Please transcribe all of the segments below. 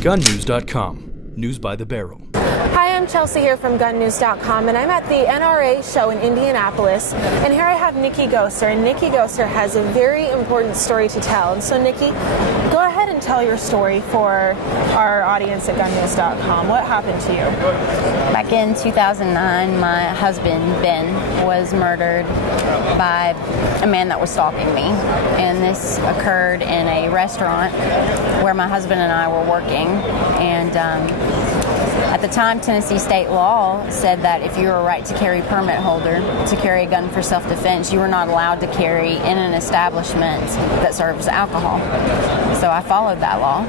GunNews.com. News by the barrel. Hi, I'm Chelsea here from GunNews.com, and I'm at the NRA show in Indianapolis, and here I have Nikki Goeser, and Nikki Goeser has a very important story to tell. And so, Nikki, go ahead and tell your story for our audience at GunNews.com. What happened to you? Back in 2009, my husband, Ben, was murdered by a man that was stalking me, and this occurred in a restaurant where my husband and I were working, and at the time, Tennessee state law said that if you were a right to carry permit holder to carry a gun for self-defense, you were not allowed to carry in an establishment that serves alcohol. So I followed that law,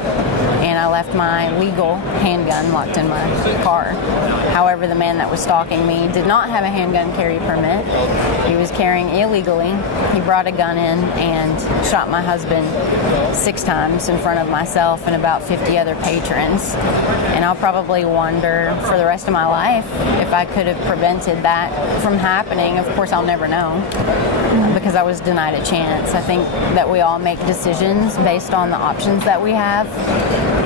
and I left my legal handgun locked in my car. However, the man that was stalking me did not have a handgun carry permit. He was carrying illegally. He brought a gun in and shot my husband 6 times in front of myself and about 50 other patrons. And I'll probably wonder for the rest of my life if I could have prevented that from happening. Of course, I'll never know because I was denied a chance. I think that we all make decisions based on the options that we have,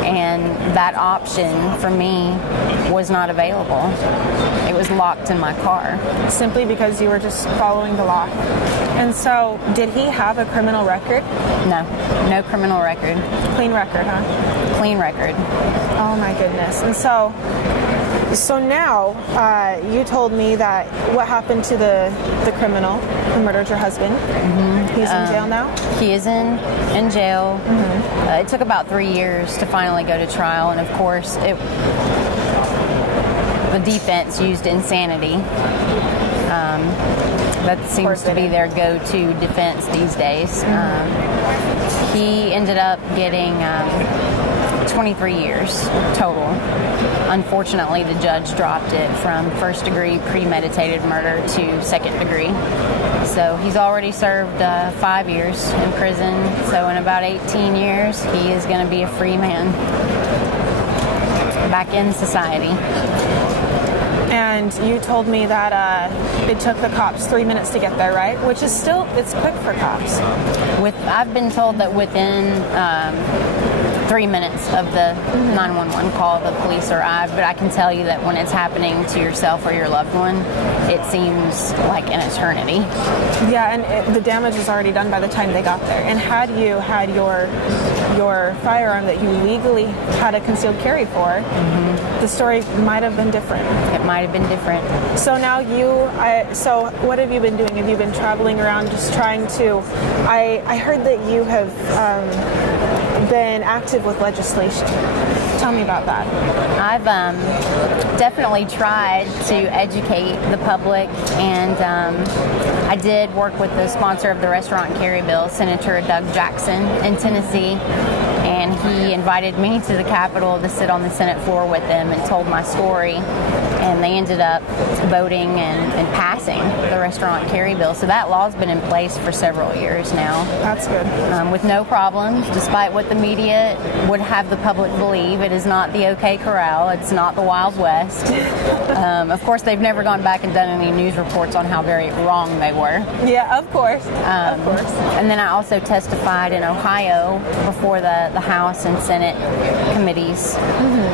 and that option for me was not available. It was locked in my car. Simply because you were just following the law. And so, did he have a criminal record? No criminal record. Clean record, huh? Clean record. Oh my goodness. And so now, you told me that what happened to the criminal who murdered your husband. Mm-hmm. He's in jail now? He is in jail. Mm-hmm. It took about 3 years to finally go to trial, and of course, the defense used insanity. That seems to be their go-to defense these days. He ended up getting 23 years total. Unfortunately, the judge dropped it from first-degree premeditated murder to second-degree. So he's already served 5 years in prison. So in about 18 years, he is going to be a free man back in society. And you told me that it took the cops 3 minutes to get there, right? Which is still, it's quick for cops. I've been told that within 3 minutes of the 911 call, the police arrive, but I can tell you that when it's happening to yourself or your loved one, it seems like an eternity. Yeah, and the damage was already done by the time they got there. And had you had your firearm that you legally had a concealed carry for, the story might have been different. It might have been different. So now so what have you been doing? Have you been traveling around just trying to, I heard that you have been active with legislation. Tell me about that. I've definitely tried to educate the public, and I did work with the sponsor of the restaurant carry bill, Senator Doug Jackson in Tennessee, and he invited me to the Capitol to sit on the Senate floor with them and told my story, and they ended up voting and passing the restaurant carry bill. So that law's been in place for several years now. That's good. With no problems, despite what the media would have the public believe. It is not the OK Corral. It's not the Wild West. Of course, they've never gone back and done any news reports on how very wrong they were. Yeah, of course. Of course. And then I also testified in Ohio before the House and Senate committees,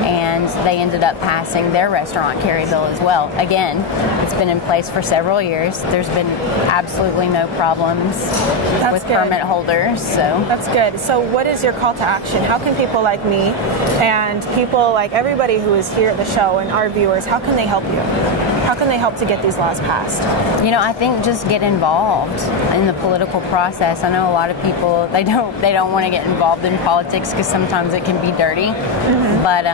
and they ended up passing their restaurant carry bill as well. Again, it's been in place for several years. There's been absolutely no problems with permit holders. So that's good. So what is your call to action? How can people like me and people like everybody who is here at the show and our viewers, how can they help you? How can they help to get these laws passed? You know, I think just get involved in the political process. I know a lot of people, they don't want to get involved in politics because sometimes it can be dirty. But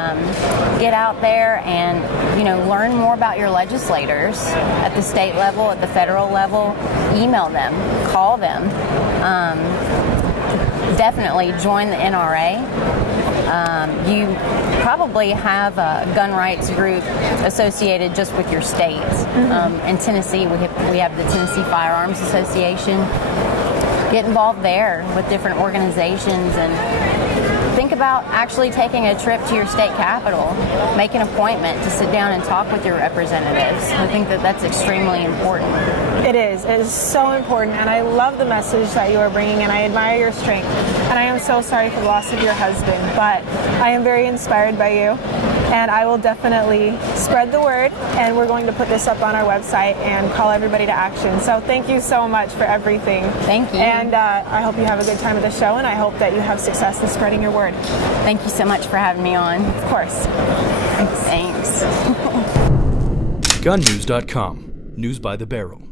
get out there and, learn more about your legislators at the state level, at the federal level. Email them, call them. Definitely join the NRA. You probably have a gun rights group associated just with your state. In Tennessee, we have the Tennessee Firearms Association. Get involved there with different organizations and think about actually taking a trip to your state capital. Make an appointment to sit down and talk with your representatives. I think that that's extremely important. It is. It is so important, and I love the message that you are bringing, and I admire your strength. And I am so sorry for the loss of your husband, but I am very inspired by you, and I will definitely spread the word, and we're going to put this up on our website and call everybody to action. So thank you so much for everything. Thank you. And I hope you have a good time at the show, and I hope that you have success in spreading your word. Thank you so much for having me on. Of course. Thanks. GunNews.com. News by the barrel.